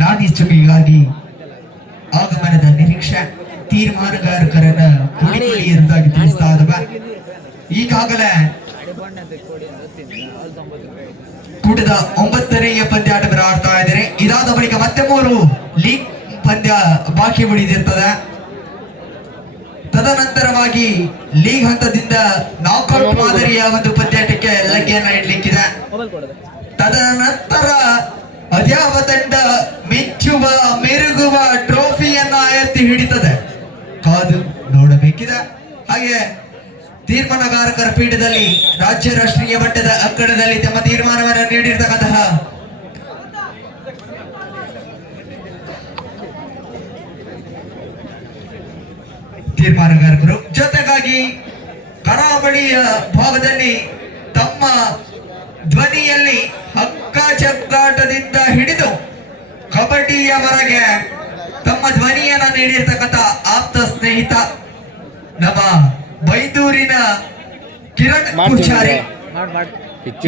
ನಾದಿಸುವಿಗಾಗಿ ಆಗಮನದ ನಿರೀಕ್ಷೆ ತೀರ್ಮಾನಗಾರಕರನ್ನ ಇರುವುದಾಗಿ ತಿಳಿಸ್ತಾ ಇದ್ದಾವೆ. ಈಗಾಗಲೇ ಕೂಟದ 9ನೇ ಪಂದ್ಯಾಟ ಆಡ್ತಾ ಇದ್ದಾರೆ. ಇದಾದ ಬಳಿಕ ಮತ್ತೆ 3 ಲೀಗ್ ಪಂದ್ಯ ಬಾಕಿ ಉಳಿದಿರ್ತದೆ. ತದನಂತರವಾಗಿ ಲೀಗ್ ಹಂತದಿಂದ ನಾಕ್ಔಟ್ ಮಾದರಿಯ ಒಂದು ಪಂದ್ಯಾಟಕ್ಕೆ ಲಗ್ಗೆಯನ್ನ ಇಡ್ಲಿಕ್ಕಿದೆ. ತದನಂತರ ಅದ್ಯಾವ ತಂಡ ಮಿಂಚುವ ಮೆರುಗುವ ಟ್ರೋಫಿಯನ್ನ ಎತ್ತಿ ಹಿಡಿತದೆ ಕಾದು ನೋಡಬೇಕಿದೆ. ಹಾಗೆ ತೀರ್ಮಾನಗಾರಕರ ಪೀಠದಲ್ಲಿ ರಾಜ್ಯ ರಾಷ್ಟ್ರೀಯ ಮಟ್ಟದ ಅಂಕಣದಲ್ಲಿ ತಮ್ಮ ತೀರ್ಮಾನವನ್ನು ನೀಡಿರ್ತಕ್ಕಂತಹ ತೀರ್ಮಾನಗಾರರು ಜೊತೆಗಾಗಿ ಕರಾವಳಿಯ ಭಾಗದಲ್ಲಿ ತಮ್ಮ ಧ್ವನಿಯಲ್ಲಿ ಹಕ್ಕ ಚಕ್ಕಾಟದಿಂದ ಹಿಡಿದು ಕಬಡ್ಡಿಯವರೆಗೆ ತಮ್ಮ ಧ್ವನಿಯನ್ನ ನೀಡಿರ್ತಕ್ಕಂಥ ಆಪ್ತ ಸ್ನೇಹಿತ ನಮ್ಮ ಬೈದೂರಿನ ಕಿರಣ್ ಕುರ್ಚಾರಿ,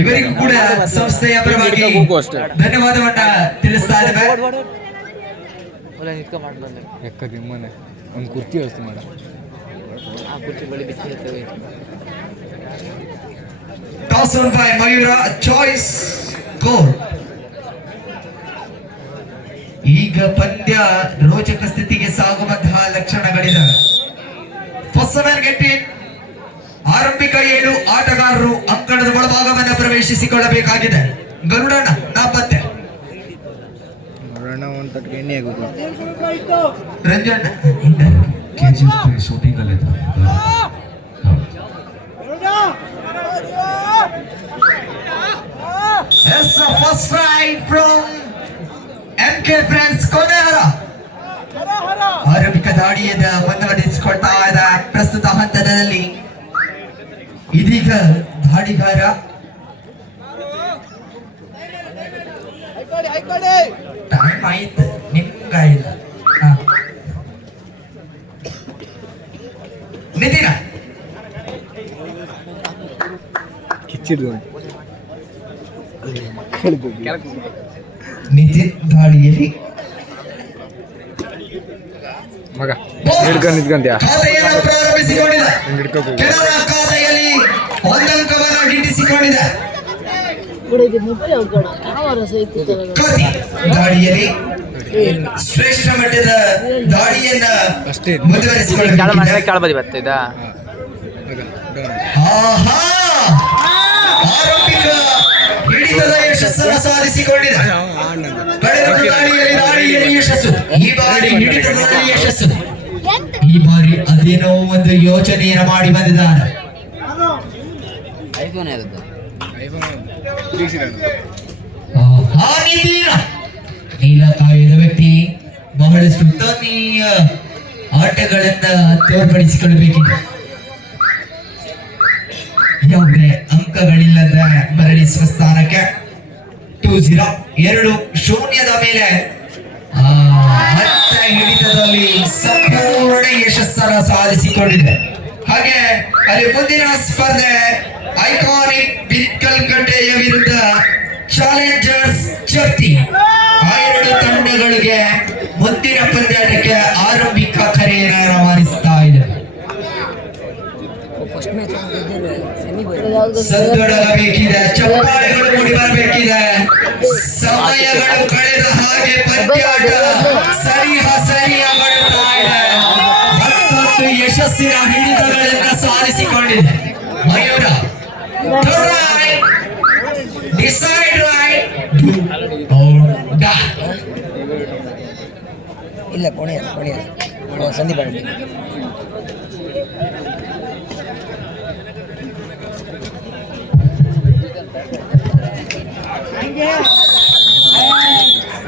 ಇವರಿಗೂ ಕೂಡ ಸಂಸ್ಥೆಯ ಪರವಾಗಿ ಧನ್ಯವಾದವನ್ನ ತಿಳಿಸ್ತಾ ಇದ್ದೇವೆ. ಒಂದು ಕುರ್ಚಿ ವ್ಯವಸ್ಥೆ ಮಾಡ toss won by Mayura choice goal. ಈಗ ಪಂದ್ಯ ರೋಚಕ ಸ್ಥಿತಿಗೆ ಸಾಗುವಂತಹ ಲಕ್ಷಣಗಳಿವೆ. First seven get in. ಆರಂಭಿಕ 7 ಆಟಗಾರರು ಅಂಕಣದ ಒಳಭಾಗವನ್ನು ಪ್ರವೇಶಿಸಿಕೊಳ್ಳಬೇಕಾಗಿದೆ. ಗರುಡಣ್ಣ ನಾಪತ್ತೆ, ರಂಜನ್ ಶೂಟಿಂಗ್ ಅಲ್ಲಿ first raid from MK friends ಕೊನೆಹರ. ಆರಂಭಿಕ ದಾಳಿಯನ್ನು ಮುಂದುವರಿಸಿಕೊಳ್ತಾ ಇದೆ ಪ್ರಸ್ತುತ ಹಂತದಲ್ಲಿ. ಇದೀಗ ದಾಳಿಗಾರ ಟೈಮ್ ಆಯ್ತು ನಿಮ್ಗಾಯಿಲ್ಲ ನಿತಿನ ನಿತಿನ್ ದಾಳಿಯಲ್ಲಿ ಮಗ ನಿಂತ್ಕೊಂಡ್ಯಾ ಖಾತೆಯನ್ನು ಪ್ರಾರಂಭಿಸಿಕೊಂಡಿದೆ. ಕೆನರಾ ಖಾತೆಯಲ್ಲಿ 1 ಅಂಕವನ್ನು ಗಿಟ್ಟಿಸಿಕೊಂಡಿದೆ. ದಾಳಿಯಲ್ಲಿ ಶ್ರೇಷ್ಠ ಮಟ್ಟದ ದಾಳಿಯನ್ನ ಮುಂದುವರಿಸಿಕೊಳ್ಳುತ್ತಿದೆ. ಆರಂಭಿಕ ಹಿಡಿತದ ಯಶಸ್ಸನ್ನು ಸಾಧಿಸಿಕೊಂಡಿದೆ. ದಾಳಿಯಲ್ಲಿ ಯಶಸ್ಸು, ಈ ಬಾರಿ ಹಿಡಿತದಲ್ಲಿ ಯಶಸ್ಸು. ಈ ಬಾರಿ ಅದೇನೋ ಒಂದು ಯೋಚನೆಯನ್ನು ಮಾಡಿ ಬಂದಿದ್ದಾನೆ. ನೀಲಕಾಯದ ವ್ಯಕ್ತಿ ಬಹಳಷ್ಟು ಉತ್ತಮೀಯ ಆಟಗಳನ್ನ ತೋರ್ಪಡಿಸಿಕೊಳ್ಳಬೇಕಿದೆ. ಯಾವುದೇ ಅಂಕಗಳಿಲ್ಲದ ಮರಳಿ ಸ್ವಸ್ಥಾನಕ್ಕೆ 2-0 2-0 ಮೇಲೆ ಮತ್ತೆ ಹಿಡಿತದಲ್ಲಿ ಸಂಪೂರ್ಣ ಯಶಸ್ಸನ್ನು ಸಾಧಿಸಿಕೊಂಡಿದೆ. ಹಾಗೆ ಅಲ್ಲಿ ಮುಂದಿನ ಸ್ಪರ್ಧೆ ಐಕಾನಿಕ್ ಬಿಕ್ಕಲ್ಕಟ್ಟೆಯ ವಿರುದ್ಧ ಚಾಲೆಂಜರ್ಸ್ ಚರ್ತಿ. ಆ 2 ತಂಡಗಳಿಗೆ ಮುಂದಿನ ಪಂದ್ಯಾಟಕ್ಕೆ ಆರಂಭಿಕ ಕರೆಯನ್ನು ರವಾನಿಸ್ತಾ ಇದೆ. ಸದ್ದೊಡಗಬೇಕಿದೆ, ಚಪ್ಪಾಳೆಗಳು ಮೂಡಿ ಬರಬೇಕಿದೆ. ಸಮಯಗಳು ಕಳೆದ ಹಾಗೆ ಪಂದ್ಯಾಟ ಸರಿಯಾಗುತ್ತಾ ಇದೆ. ಮತ್ತೊಂದು ಯಶಸ್ಸಿನ ಹಿಡಿತಗಳನ್ನು ಸಾಧಿಸಿಕೊಂಡಿದೆ ಮಯೂರ. ಡಿಸೈಡ್ ರೈಟ್ ಇಲ್ಲ ಕೊನೆಯ ಸಂದೀಪ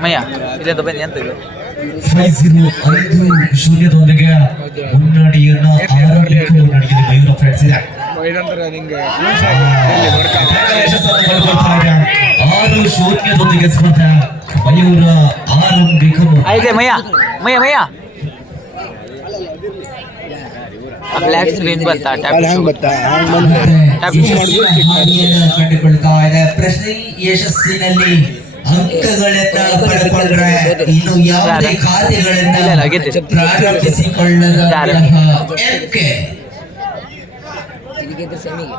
ಮಯ್ಯ ಇದೇ ಬನ್ನಿ ಅಂತ 5-0 ಮುನ್ನಡೆಯನ್ನು ಆರಂಭಿಸಿದ ಮಯೂರ ಫ್ರೆಂಡ್ಸ್ ಇದೆ. 6-0 ಸ್ಪರ್ಧೆ ಮಯೂರ ಆರಂಭಿಕ. ಮಯ್ಯ ಬ್ಲ್ಯಾಕ್ ಸ್ಕ್ರೀನ್ ಬರ್ತಾ ಕಂಡುಕೊಳ್ತಾ ಇದೆ. ಪ್ರಶ್ನೆ ಯಶಸ್ಸಿನಲ್ಲಿ ಅಂಕಗಳನ್ನ ಪಡ್ಕೊಂಡ್ರೆ ಇನ್ನು ಯಾವುದೇ ಇಲ್ಲ, ಖಾತೆಗಳನ್ನ ಗೆದ್ದೆ. ಪ್ರಾರಂಭಿಸಿಕೊಳ್ಳದಂತಹ MK ಇದಕ್ಕಿಂತ ಸೆಮಿಗೆ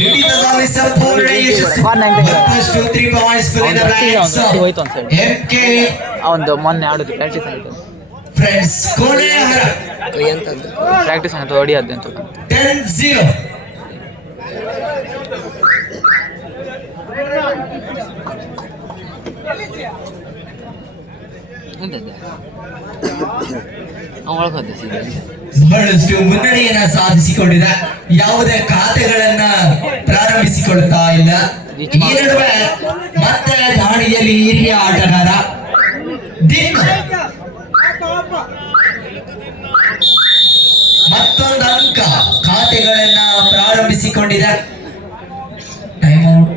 ಹಿಡಿತದಲ್ಲಿ ಸಂಪೂರ್ಣ ಯಶಸ್ಸು. ಮತ್ತಷ್ಟು 3 points for the ranks of ಹೋಯ್ತು ಒಂದ್ ಸೈಡ್ MK ಅವಂದು ಮೊನ್ನೆ ಆಡೋದು ಪ್ರಾಕ್ಟೀಸ್ ಆಗಿತ್ತು friends. ಕೊನೆಯ ಹರ ಕೈ ಅಂತಂದು ಪ್ರಾಕ್ಟೀಸ್ ಆಗಿತ್ತು ಹೊಡಿಯೋದು ಅಂತ 10-0. ಬಹಳಷ್ಟು ಮುನ್ನಡೆಯನ್ನ ಸಾಧಿಸಿಕೊಂಡಿದೆ. ಯಾವುದೇ ಖಾತೆಗಳನ್ನ ಪ್ರಾರಂಭಿಸಿಕೊಳ್ತಾ ಇಲ್ಲ. ಈ ನಡುವೆ ಮತ್ತೆ ದಾಳಿಯಲ್ಲಿ ಹಿರಿಯ ಆಟಗಾರ ದಿನ್ ಮತ್ತೊಂದು ಅಂಕ ಖಾತೆಗಳನ್ನ ಪ್ರಾರಂಭಿಸಿಕೊಂಡಿದೆ. Time out.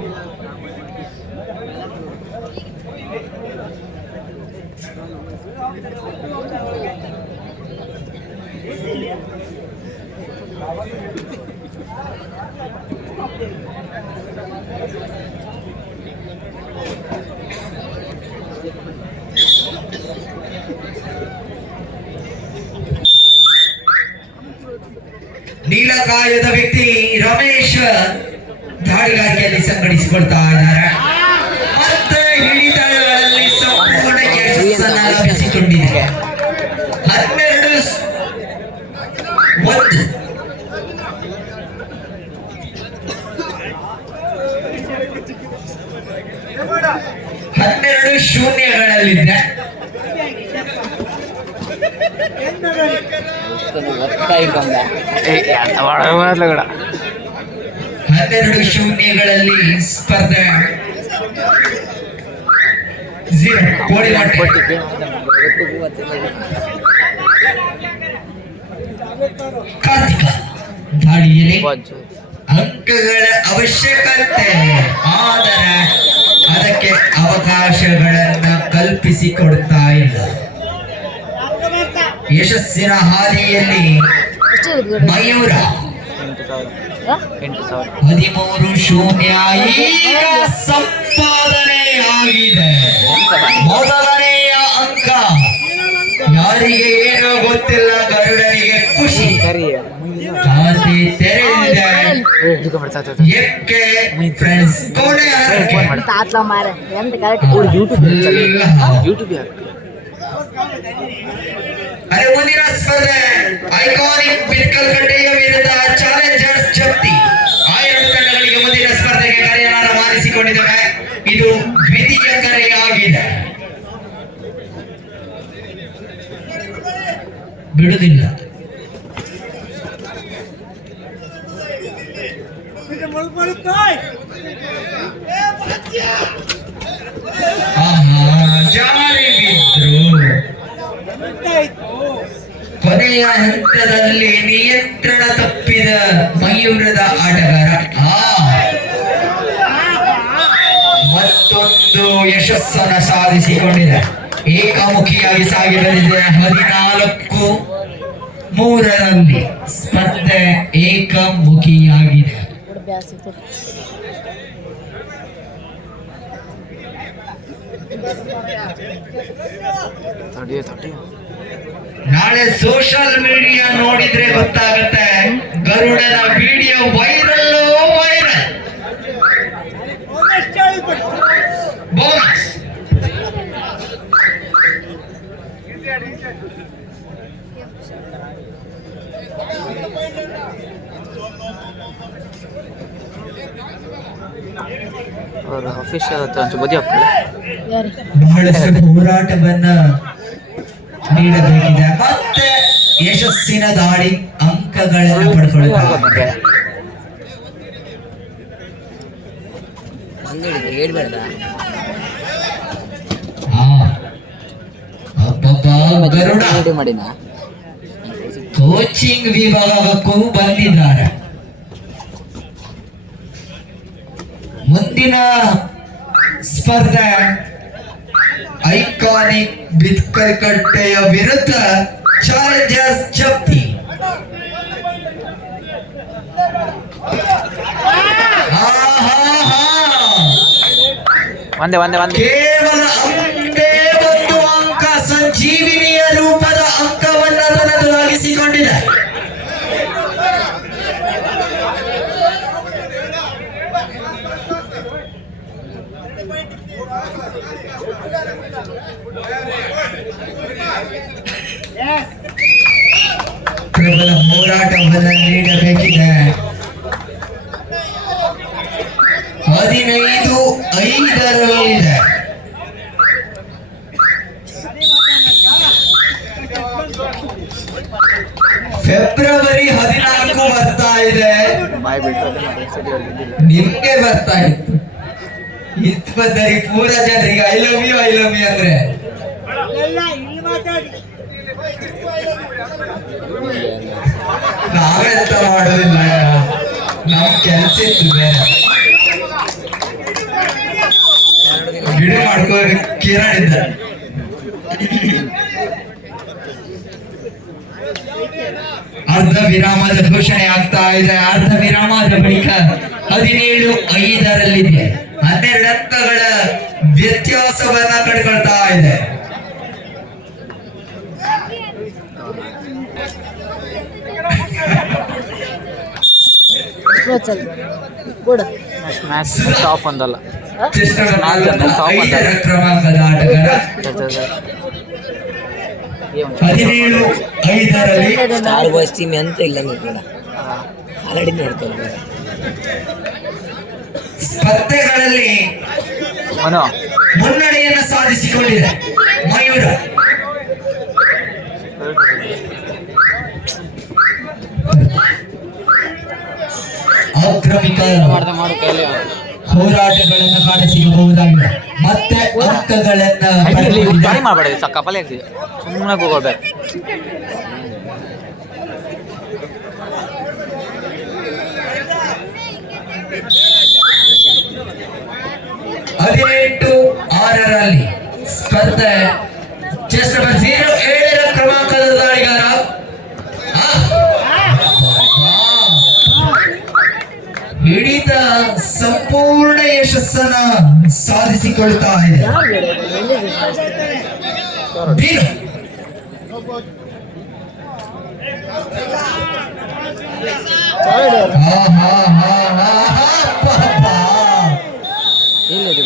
ನೀಲಕಾಯದ ವ್ಯಕ್ತಿ ರಮೇಶ್ ದಾಳಿಗಾರಿಕೆಯಲ್ಲಿ ಸಂಘಟಿಸಿಕೊಳ್ತಾ ಇದ್ದಾರೆ. ಮತ್ತೆ ಹಿಡಿತಗಳಲ್ಲಿ ಸಂಪೂರ್ಣ ಯಶಸ್ಸನ್ನ ಲಭಿಸಿಕೊಂಡಿದೆ. 12-1. ಹನ್ನೆರಡು ಶೂನ್ಯಗಳಲ್ಲಿದೆ. ಹನ್ನೆರಡು ಶೂನ್ಯಗಳಲ್ಲಿ ಸ್ಪರ್ಧೆ 0. ಕೋಡಿಮಟ್ಟೆ ಕಾರ್ತಿಕ ದಾಳಿಯಲ್ಲಿ ಅಂಕಗಳ ಅವಶ್ಯಕತೆ, ಆದರೆ ಅದಕ್ಕೆ ಅವಕಾಶಗಳನ್ನ ಕಲ್ಪಿಸಿಕೊಡ್ತಾ ಇಲ್ಲ. ಯಶಸ್ಸಿನ ಹಾದಿಯಲ್ಲಿ ಮಯೂರ 13-0 ಈಗ ಸಂಪಾದನೆಯಾಗಿದೆ. ಮೊದಲನೆಯ ಅಂಕ ಯಾರಿಗೆ ಏನೋ ಗೊತ್ತಿಲ್ಲ, ಗರುಡನಿಗೆ ಖುಷಿ. ಖಾತೆ ತೆರೆದಿದೆ. MK ಫ್ರೆಂಡ್ಸ್ ಕೊನೆಯ ಅರೆ ಮುಂದಿನ ಸ್ಪರ್ಧೆ ಐಕಾನಿಕ್ ಬಿಟ್ಕಲ್ಕಟ್ಟೆಯ ವಿರುದ್ಧ ಚಾಲೆಂಜರ್ಸ್ ಜಪ್ತಿ. ಆ ಎರಡು ತಂಡಗಳಿಗೆ ಮುಂದಿನ ಸ್ಪರ್ಧೆಗೆ ಕರೆಯನ್ನು ರವಾನಿಸಿಕೊಂಡಿದ್ದಾರೆ. ಇದು ದ್ವಿತೀಯ ಕರೆಯಾಗಿದೆ. ಬಿಡುವುದಿಲ್ಲ. ಜಾರಿ ಬಿದ್ರು. ಕೊನೆಯ ಹಂತದಲ್ಲಿ ನಿಯಂತ್ರಣ ತಪ್ಪಿದ ಮಯೂರದ ಆಟಗಾರ ಮತ್ತೊಂದು ಯಶಸ್ಸನ್ನು ಸಾಧಿಸಿಕೊಂಡಿದೆ. ಏಕಮುಖಿಯಾಗಿ ಸಾಗಿ ಬಂದಿದೆ. 14-3 ಸ್ಪರ್ಧೆ ಏಕಮುಖಿಯಾಗಿದೆ. ನಾಳೆ ಸೋಷಿಯಲ್ ಮೀಡಿಯಾ ನೋಡಿದ್ರೆ ಗೊತ್ತಾಗುತ್ತೆ. ಗರುಡನ ವಿಡಿಯೋ ವೈರಲ್. ಬೋನಸ್ और ऑफिशियल ಅಂತ ಬದಿ ಹಾಕ್ತಾರೆ. ಬಹಳಷ್ಟು ಹೋರಾಟವನ್ನ ನೀಡಬೇಕಿದೆ. ಮತ್ತೆ ಯಶಸ್ಸಿನ ದಾಳಿ ಅಂಕಗಳನ್ನು ಪಡ್ಕೊಳ್ತಾರೆ. ಹೇಳ್ಬೇಡ ಗರುಡ ಕೋಚಿಂಗ್ ವಿಭಾಗಕ್ಕೂ ಬಂದಿದ್ದಾರೆ. ಮುಂದಿನ ಸ್ಪರ್ಧೆ ಐಕಾನಿಕ್ ಬಿತ್ಕಲ್ಕಟ್ಟೆಯ ವಿರುದ್ಧ ಚಾಲೆಂಜರ್ಸ್ ಜಪ್ತಿ. ಒಂದೇ ಒಂದೇ ಒಂದೇ ಕೇವಲ ಒಂದೇ ಒಂದು ಅಂಕ ಸಂಜೀವಿನಿಯ ರೂಪದ ಅಂಕವನ್ನು ತನ್ನದಾಗಿಸಿಕೊಂಡಿದೆ. ಪ್ರಬಲ ಹೋರಾಟವನ್ನು ನೀಡಬೇಕಿದೆ. 15-5 ಫೆಬ್ರವರಿ 14 ಬರ್ತಾ ಇದೆ. ಬಾಯ್ ಬಿಟ್ಟು ಅದೇ ಮಾಡಿ ಸರಿ ಹೋಗಿದ್ದಿಲ್ಲ. ನಿಮ್ಗೆ ಬರ್ತಾ ಇತ್ತು. ಇಪ್ಪತ್ತರಿ ಪೂರ ಜನರಿಗೆ ಐ ಲವ್ ಯು ಅಂದ್ರೆ ನಾವೆಂತ ಮಾಡೋದಿಲ್ಲ, ನಮ್ ಕೆಲ್ಸ ಇತ್ತು ಬೇರೆ. ಗಿಡ ಮಾಡ್ಕೋ ಕಿರಣ್ ಇದ್ದ. ಅರ್ಧ ವಿರಾಮದ ಘೋಷಣೆ ಆಗ್ತಾ ಇದೆ. ಅರ್ಧ ವಿರಾಮದ ಬಳಿಕ 17-5 12 ಅಂಕಗಳ ವ್ಯತ್ಯಾಸವನ್ನ ಕಂಡುಕೊಳ್ತಾ ಇದೆ. ಮ್ಯಾಚ್ ಟಾಪ್ ಒಂದಲ್ಲ ಚೆಸ್ಟರ್ 5ರ ಕ್ರಮಾಂಕದ ಆಟಗಾರ 17-5 ಸ್ಟಾರ್ ಬಾಯ್ಸ್ ಟೀಮ್ ಅಂತ ಇಲ್ಲ ನೀವು ಕೂಡ ಆಲ್ರೆಡಿ ನೋಡ್ತಾರೆ. ಸ್ಪರ್ಧೆಗಳಲ್ಲಿ ಮನೋ ಮುನ್ನಡೆಯನ್ನು ಸಾಧಿಸಿಕೊಂಡಿದೆ ಮಯೂರ. ಆಕ್ರಮಿಕ ಹೋರಾಟಗಳನ್ನು ಕಾಣಸಿಗಬಹುದಾಗಿದೆ. ಮತ್ತೆ ಅಂಕಗಳನ್ನ ಗಾಳಿ ಮಾಡಬೇಡ, ಕಪಲೆ ಆಗ್ತಿದೆ, ಸುಮ್ಮನೆ ಹೋಗ್ಬೇಕು. 18-6 ಸ್ಪರ್ಧೆ ಚೆಸ್ ನಂಬರ್ 07ರ ಕ್ರಮಾಂಕದ ದಾಳಿಗಾರ ಹಿಡಿತ ಸಂಪೂರ್ಣ ಯಶಸ್ಸನ್ನ ಸಾಧಿಸಿಕೊಳ್ತಾ ಇದೆ. ಬೀನು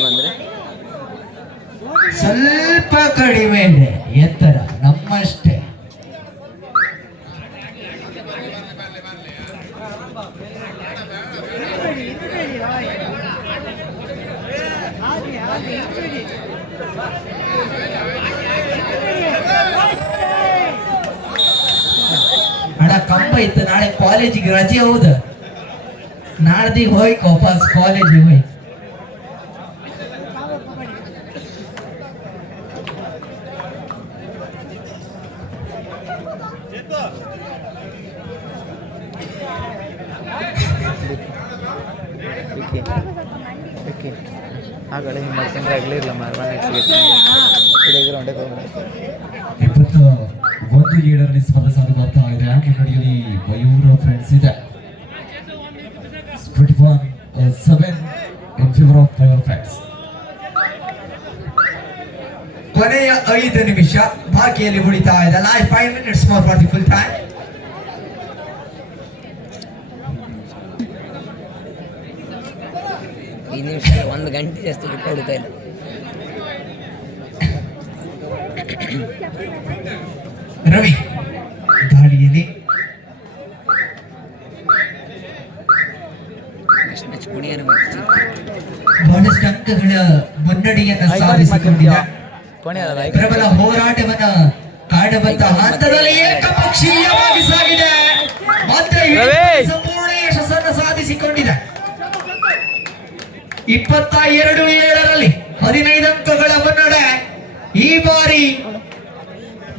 ಬಂದ್ರೆ ಸ್ವಲ್ಪ ಕಡಿಮೆ ಇದೆ ಎತ್ತರ, ನಮ್ಮಷ್ಟೇ. ಅಣ್ಣ ಕಂಬ ಇತ್ತು, ನಾಳೆ ಕಾಲೇಜಿಗೆ ರಜೆ. ಹೌದ, ನಾಡ್ದಿಗೆ ಹೋಯ್ಕ ವಾಪಸ್ ಕಾಲೇಜಿಗೆ ಹೋಯ್. ಆ ಕಡೆ ಹಿಂಗೆ ಮಾಡ್ಕೊಂಡ್ರೆ ಆಗಲೇ ಇಲ್ಲ ಮಾರ್ವಾನೆ 21-7 ಸ್ಪರ್ಧೆ ಸಾಗಿ ಬರ್ತಾ ಇದೆ. ಕನ್ನಡಿಯಲ್ಲಿ ಮಯೂರ ಫ್ರೆಂಡ್ಸ್ ಇದೆ. 21-7 in favor of Mಯೂರ ಫ್ರೆಂಡ್ಸ್. ಕೊನೆಯ 5 ನಿಮಿಷ ಬಾಕಿಯಲ್ಲಿ ಉಳಿತಾ ಇದೆ. Last 5 minutes more for the full time. ಈ ನಿಮಿಷ 1 ಗಂಟೆ ಜಾಸ್ತಿ ಬಿಟ್ಟು ಹೊಡಿತಾ ಇಲ್ಲ. ರವಿ ದಾಳಿಯಲ್ಲಿ ಬಹಳಷ್ಟು ಅಂಕಗಳ ಮುನ್ನಡೆಯನ್ನು ಸಾಧಿಸಿಕೊಂಡಿದೆ. ಪ್ರಬಲ ಹೋರಾಟವನ್ನ ಕಾಡುವಂತ ಹಂತದಲ್ಲಿ ಏಕಪಕ್ಷೀಯವಾಗಿ ಸಾಗಿದೆ. ಮತ್ತೆ ಸಂಪೂರ್ಣ ಯಶಸ್ಸನ್ನು ಸಾಧಿಸಿಕೊಂಡಿದೆ. 22-7 15 ಅಂಕಗಳ ಮುನ್ನಡೆ. ಈ ಬಾರಿ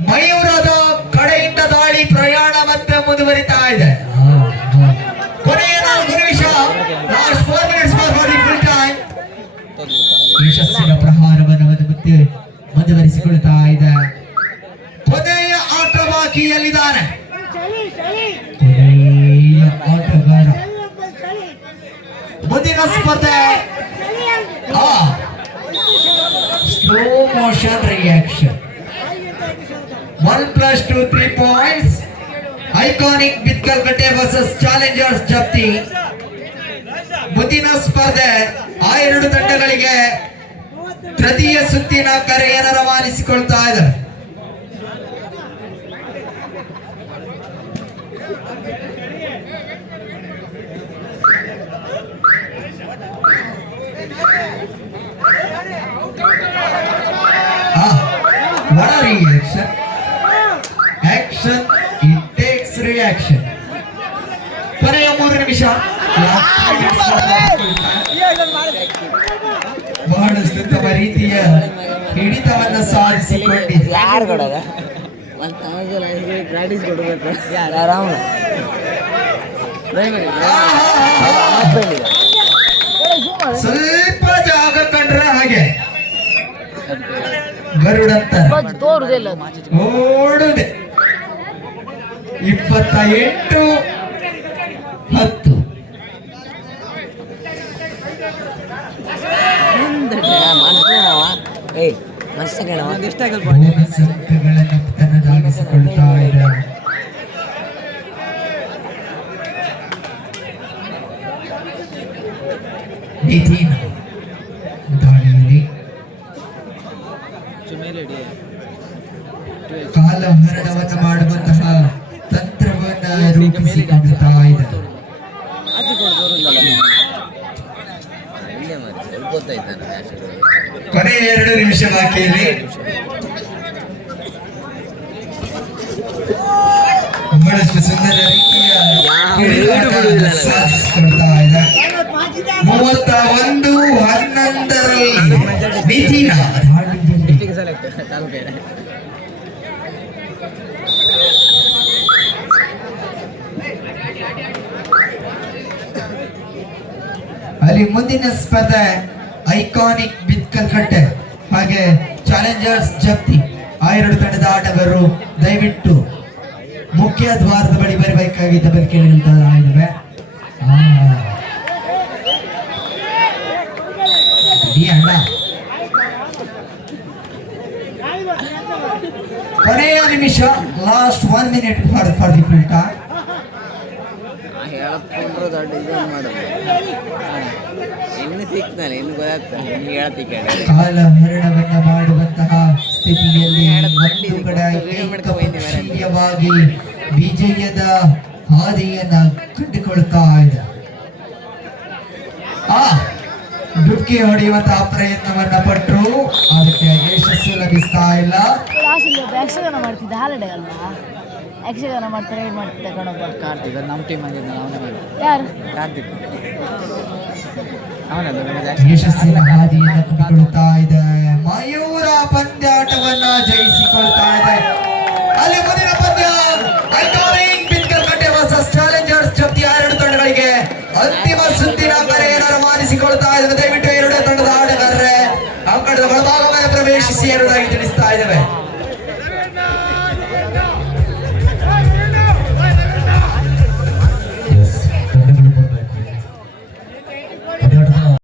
ಮಯೂರದ ಕಡೆಯಿಂದ ದಾಳಿ ಪ್ರಯಾಣ ಮತ್ತೆ ಮುಂದುವರಿತಾ ಇದೆ. ಕೊನೆಯ 4 ನಿಮಿಷ, last 4 minutes for the full time. ಯಶಸ್ಸಿನ ಪ್ರಹಾರವನ್ನು ಮುಂದುವರಿಸಿಕೊಳ್ತಾ ಇದೆ. ಕೊನೆಯ ಆಟ ಬಾಕಿಯಲ್ಲಿದ್ದಾರೆ. ಕೊನೆಯ ಆಟಗಾರ ಮುಂದಿನ ಸ್ಪರ್ಧೆ motion reaction. 1+2 3 points. Iconic Bitkalkate versus Challengers Japti. ಮುಂದಿನ ಸ್ಪರ್ಧೆ ಆ ಎರಡು ತಂಡಗಳಿಗೆ ತೃತೀಯ ಸುತ್ತಿನ ಕರೆಯನ್ನು ರವಾನಿಸಿಕೊಳ್ತಾ ಇದ್ದಾರೆ. What a reaction! Action, it takes reaction. ಕೊನೆಯ 3 ನಿಮಿಷ. ಬಹಳಷ್ಟು ಉತ್ತಮ ರೀತಿಯ ಹಿಡಿತವನ್ನ ಸಾಧಿಸಿಕೊಂಡಿದೆ. ಯಾರು ಕೊಡೋದ ಪ್ರಾಕ್ಟೀಸ್ ಕೊಡಬೇಕು ಆರಾಮ ಸ್ವಲ್ಪ ಜಾಗ ಕಂಡ್ರೆ ಹಾಗೆ ಗರುಡಂತ ಓಡುದೆ. 28-10. ಬೋನಸ್ ಅಂಕಗಳನ್ನು ತನ್ನದಾಗಿಸಿಕೊಳ್ತಾ ಇದ್ದಾರೆ. ನಿತಿನ್ ದಾಳಿಯಲ್ಲಿ ಕಾಲಹರಣವನ್ನು ಮಾಡುವಂತಹ ತಂತ್ರವನ್ನು ರೂಪಿಸಿಕೊಳ್ಳುತ್ತಾ ಇದ್ದಾರೆ. ಕೊನೆಯ 2 ನಿಮಿಷ ಬಾಕಿ ಇದೆ. ಬಹಳಷ್ಟು ಸುಂದರ ರೀತಿಯ ಹಿಡಿತವನ್ನು ಸಾಧಿಸಿಕೊಳ್ತಾ ಇದೆ. 31-11 ನಿತಿನ ಅಲ್ಲಿ ಮುಂದಿನ ಸ್ಪರ್ಧೆ ಐಕಾನಿಕ್ ಬಿತ್ಕಲ್ಕಟ್ಟೆ ಹಾಗೆ ಚಾಲೆಂಜರ್ಸ್ ಜಪ್ತಿ. ಆ ಎರಡು ತಂಡದ ಆಟಗಾರರು ದಯವಿಟ್ಟು ಮುಖ್ಯ ದ್ವಾರದ ಬಳಿ ಬರಬೇಕಾಗಿದ್ದ ಬಗ್ಗೆ ಕೇಳಿಕೊಳ್ತಾ ಇದ್ದಾವೆ. ಅಣ್ಣ ಕೊನೆಯ ನಿಮಿಷ, last 1 minute for the full talk. ಹೇಳಕೊಂಡ್ರು ದೊಡ್ಡ ಇದನ್ನು ಮಾಡೋದು ಇನ್ನು ಸಿಕ್ತಾನೆ ಇನ್ನು ಗೊತ್ತಾಗ್ತಾನೆ ಇನ್ನು ಹೇಳ್ತಿದ್ದೆ. ಕಾಲಹರಣವನ್ನ ಮಾಡುವಂತಹ ಸ್ಥಿತಿಯಲ್ಲಿ ಒಂದು ಕಡೆ ಏಕಪಕ್ಷೀಯವಾಗಿ ವಿಜಯದ ಹಾದಿಯನ್ನ ಕಂಡುಕೊಳ್ತಾ ಇದೆ. ಡುಬ್ಕಿ ಹೊಡೆಯುವಂತಹ ಪ್ರಯತ್ನವನ್ನ ಪಟ್ಟರು, ಅದಕ್ಕೆ ಯಶಸ್ಸು ಲಭಿಸ್ತಾ ಇಲ್ಲ. ಯಕ್ಷಗಾನ ಮಾಡ್ತಿದ್ದ ಹಾಲಿಡೇ ಅಲ್ಲ, ಯಕ್ಷಗಾನ ಮಾಡ್ತಾರೆ ಏನು ಮಾಡ್ತಿದ್ದ ಕಣಪ್ಪ. ಕಾರ್ತಿಕ್ ನಮ್ಮ ಟೀಮ್ ಆಗಿದ್ದ ಅವನೇ ಮಾಡಿ. ಯಾರು? ಕಾರ್ತಿಕ್ ಯಶಸ್ಸಿನ ಹಾದಿಯನ್ನು ಕಂಡುಕೊಳ್ತಾ ಇದೆ. ಮಯೂರ ಪಂದ್ಯಾಟವನ್ನ ಜಯಿಸಿಕೊಳ್ತಾ ಇದೆ. ಅಲ್ಲಿ ಮುಂದಿನ ಪಂದ್ಯ ಐಕಾನಿಕ್ ಬಿತ್ಕಲ್ಕಟ್ಟೆ ವರ್ಸಸ್ ಚಾಲೆಂಜರ್ಸ್ ಜಪ್ತಿ. ಆ ಎರಡು ತಂಡಗಳಿಗೆ ಅಂತಿಮ ಸುತ್ತಿನ ಕರೆಯನ್ನು ರವಾನಿಸಿಕೊಳ್ತಾ ಇದ್ದೇವೆ. ದಯವಿಟ್ಟು ಎರಡೇ ತಂಡದ ಆಟಗಾರರೇ ಅಂಕಣದ ಒಳಭಾಗವನ್ನು ಪ್ರವೇಶಿಸಿ ಎನ್ನುವುದಾಗಿ ತಿಳಿಸ್ತಾ ಇದ್ದೇವೆ.